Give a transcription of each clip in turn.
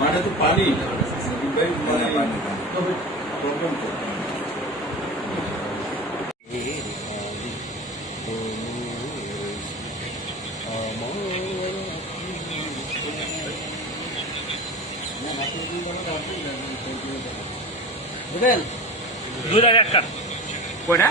মানে তো পানি প্রবলেম তো। দুই লাখ একটা। কয়টা?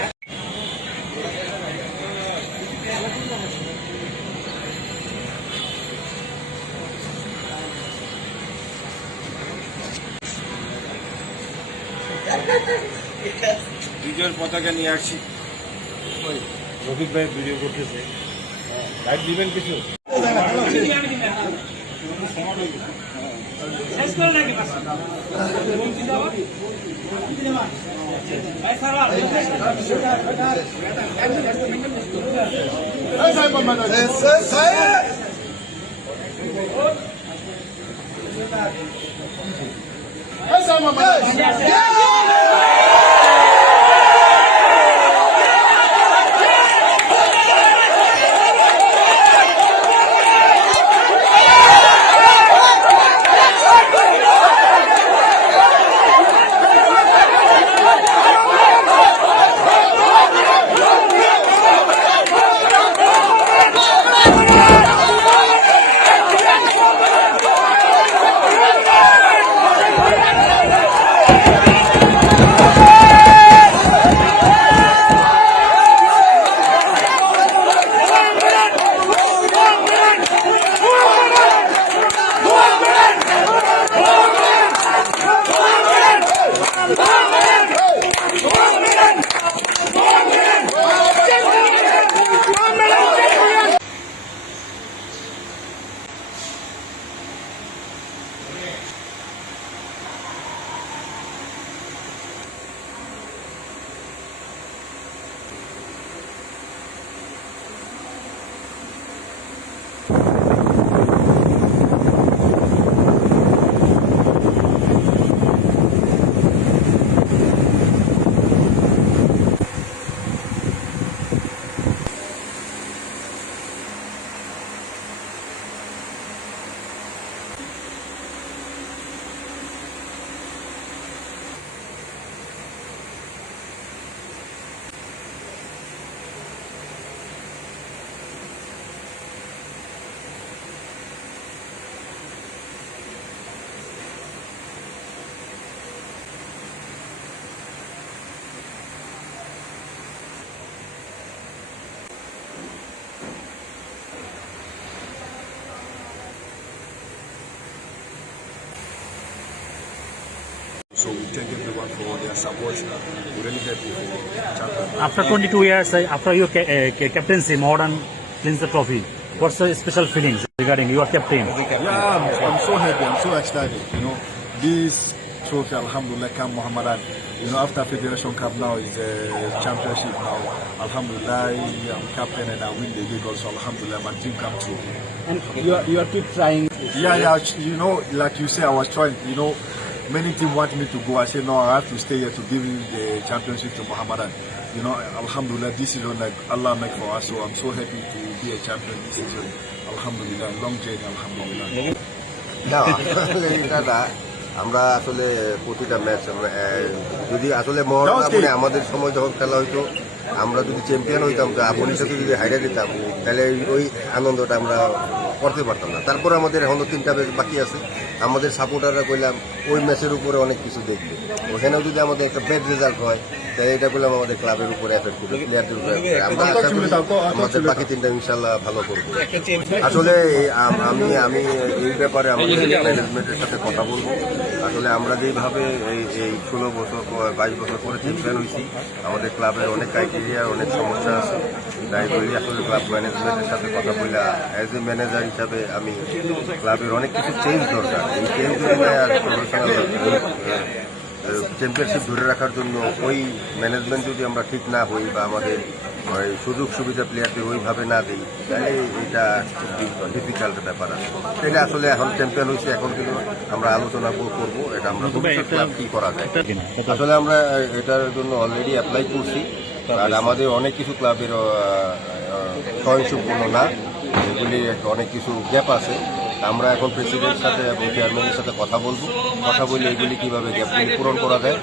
বিজয়ের পতাকা নিয়ে আসছি। রফিক ভাই ভিডিও করতেছে। লাইভ দিবেন কিছু? So we thank everyone for their support. We're really happy for. After 22 years, uh, after your ca- uh, captaincy, modern wins the trophy. What's the special feelings regarding your captain? Yeah, I'm, I'm so happy. I'm so excited. You know, this trophy, Alhamdulillah, Kam Muhammadan. You know, after Federation Cup now is a championship now. Alhamdulillah, I'm captain and I win the league also. Alhamdulillah, my dream come true. And you are, you are keep trying. Yeah, yeah. You know, like you say, I was trying. You know, many teams want me to go. I said no, I have to stay here to give the championship to Muhammadan. You know, Alhamdulillah, this season like Allah make for us. So I'm so happy to be a champion this season. Alhamdulillah, long journey. Alhamdulillah. না না আমরা আসলে প্রতিটা match আমরা যদি আসলে মানে আমাদের সময় যখন খেলা হইতো আমরা যদি চ্যাম্পিয়ন হইতাম তো আপনের সাথে যদি হাইরা দিতাম তাহলে ওই আনন্দটা আমরা করতে পারতাম না। তারপর আমাদের এখনও তিনটা ম্যাচ বাকি আছে। আমাদের সাপোর্টাররা কইলাম, ওই ম্যাচের উপরে অনেক কিছু দেখবে। ওখানেও যদি আমাদের একটা ব্যাড রেজাল্ট হয়, তাহলে এটা করলাম আমাদের ক্লাবের উপরে এফেক্ট করবে প্লেয়ারদের উপরে আমাদের বাকি তিনটা ইনশাল্লাহ ভালো করব। আসলে আমি আমি এই ব্যাপারে আমাদের ম্যানেজমেন্টের সাথে কথা বলব। আসলে আমরা যেভাবে এই এই ষোলো বছর, বাইশ বছর পরে চ্যাম্পিয়ন হয়েছি, আমাদের ক্লাবের অনেক ক্রাইটেরিয়া অনেক সমস্যা আছে। তাই বলি আসলে ক্লাব ম্যানেজমেন্টের সাথে কথা বললা অ্যাজ এ ম্যানেজার হিসাবে আমি ক্লাবের অনেক কিছু চেঞ্জ দরকার। এই চেঞ্জ যদি আর চ্যাম্পিয়নশিপ ধরে রাখার জন্য ওই ম্যানেজমেন্ট যদি আমরা ঠিক না হই বা আমাদের সুযোগ সুবিধা প্লেয়ারদের ওইভাবে না দিই তাহলে এটা খুব ডিফিকাল্ট ব্যাপার আছে। এটা আসলে এখন চ্যাম্পিয়ন হয়েছে এখন কিন্তু আমরা আলোচনা কর- করব এটা আমরা কি করা যায়। আসলে আমরা এটার জন্য অলরেডি অ্যাপ্লাই করছি আর আমাদের অনেক কিছু ক্লাবের সহিংসপূর্ণ না। এগুলি অনেক কিছু গ্যাপ আছে। আমরা এখন প্রেসিডেন্টের সাথে এবং চেয়ারম্যানের সাথে কথা বলব। কথা বলে এগুলি কীভাবে গ্যাপগুলি পূরণ করা যায়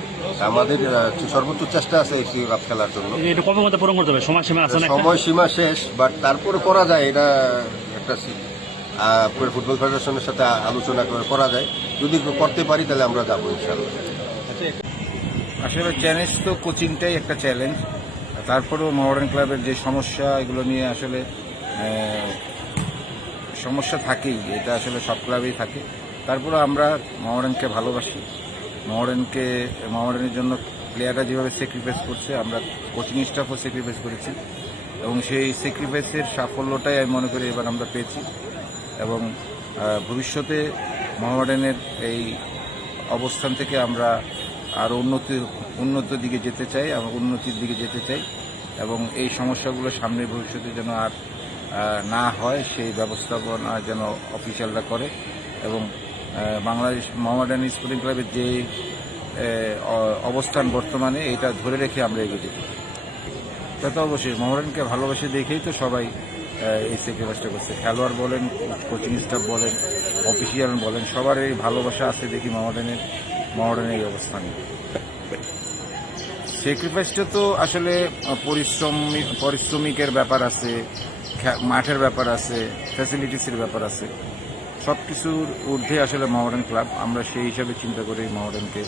আমাদের সর্বোচ্চ চেষ্টা আছে এই কাপ খেলার জন্য। এটা কবে পূরণ করতে হবে? সময়সীমা শেষ বাট তারপরে করা যায় এটা একটা ফুটবল ফেডারেশনের সাথে আলোচনা করে করা যায়। যদি করতে পারি তাহলে আমরা যাব ইনশাল্লাহ আসলে চ্যালেঞ্জ তো কোচিংটাই একটা চ্যালেঞ্জ তারপরেও মডার্ন ক্লাবের যে সমস্যা এগুলো নিয়ে আসলে সমস্যা থাকেই, এটা আসলে সব ক্লাবেই থাকে। তারপরে আমরা মহারানকে ভালোবাসি। মহারানকে মহারানের জন্য প্লেয়াররা যেভাবে স্যাক্রিফাইস করছে, আমরা কোচিং স্টাফও স্যাক্রিফাইস করেছি। এবং সেই স্যাক্রিফাইসের সাফল্যটাই আমি মনে করি এবার আমরা পেয়েছি। এবং ভবিষ্যতে মহামেডানের এই অবস্থান থেকে আমরা আরও উন্নতি, উন্নত দিকে যেতে চাই এবং উন্নতির দিকে যেতে চাই। এবং এই সমস্যাগুলো সামনে ভবিষ্যতে যেন আর না হয় সেই ব্যবস্থাপনা যেন অফিসিয়ালরা করে এবং বাংলাদেশ মোহামেডান স্পোর্টিং ক্লাবের যে অবস্থান বর্তমানে এটা ধরে রেখে আমরা এগিয়ে যেতে। তা তো অবশ্যই মোহামেডানকে ভালোবাসে দেখেই তো সবাই এই স্যাক্রিফাইসটা করছে খেলোয়াড় বলেন কোচিং স্টাফ বলেন অফিসিয়াল বলেন, সবার এই ভালোবাসা আছে দেখি মোহামেডানের মোহামেডানের এই অবস্থানে স্যাক্রিফাইসটা তো আসলে পরিশ্রম, পরিশ্রমিকের ব্যাপার আছে মাঠের ব্যাপার আছে ফ্যাসিলিটিসের ব্যাপার আছে। সব কিছুর ঊর্ধ্বে আসলে মহামেডান ক্লাব আমরা সেই হিসাবে চিন্তা করি মহামেডানকে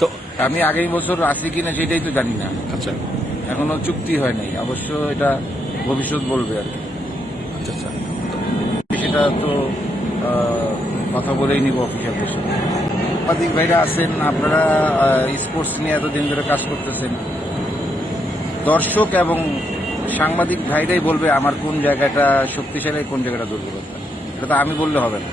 তো আমি আগামী বছর আসি কিনা সেটাই তো জানি না। আচ্ছা। এখনও চুক্তি হয় নাই অবশ্য এটা ভবিষ্যৎ বলবে আর কি। আচ্ছা আচ্ছা। সেটা তো কথা বলেই নিব অফিসিয়ালদের সাথে সাংবাদিক ভাইরা আছেন আপনারা স্পোর্টস নিয়ে এতদিন ধরে কাজ করতেছেন। দর্শক এবং সাংবাদিক ভাইরাই বলবে, আমার কোন জায়গাটা শক্তিশালী, কোন জায়গাটা দুর্বলতা এটা তো আমি বললে হবে না।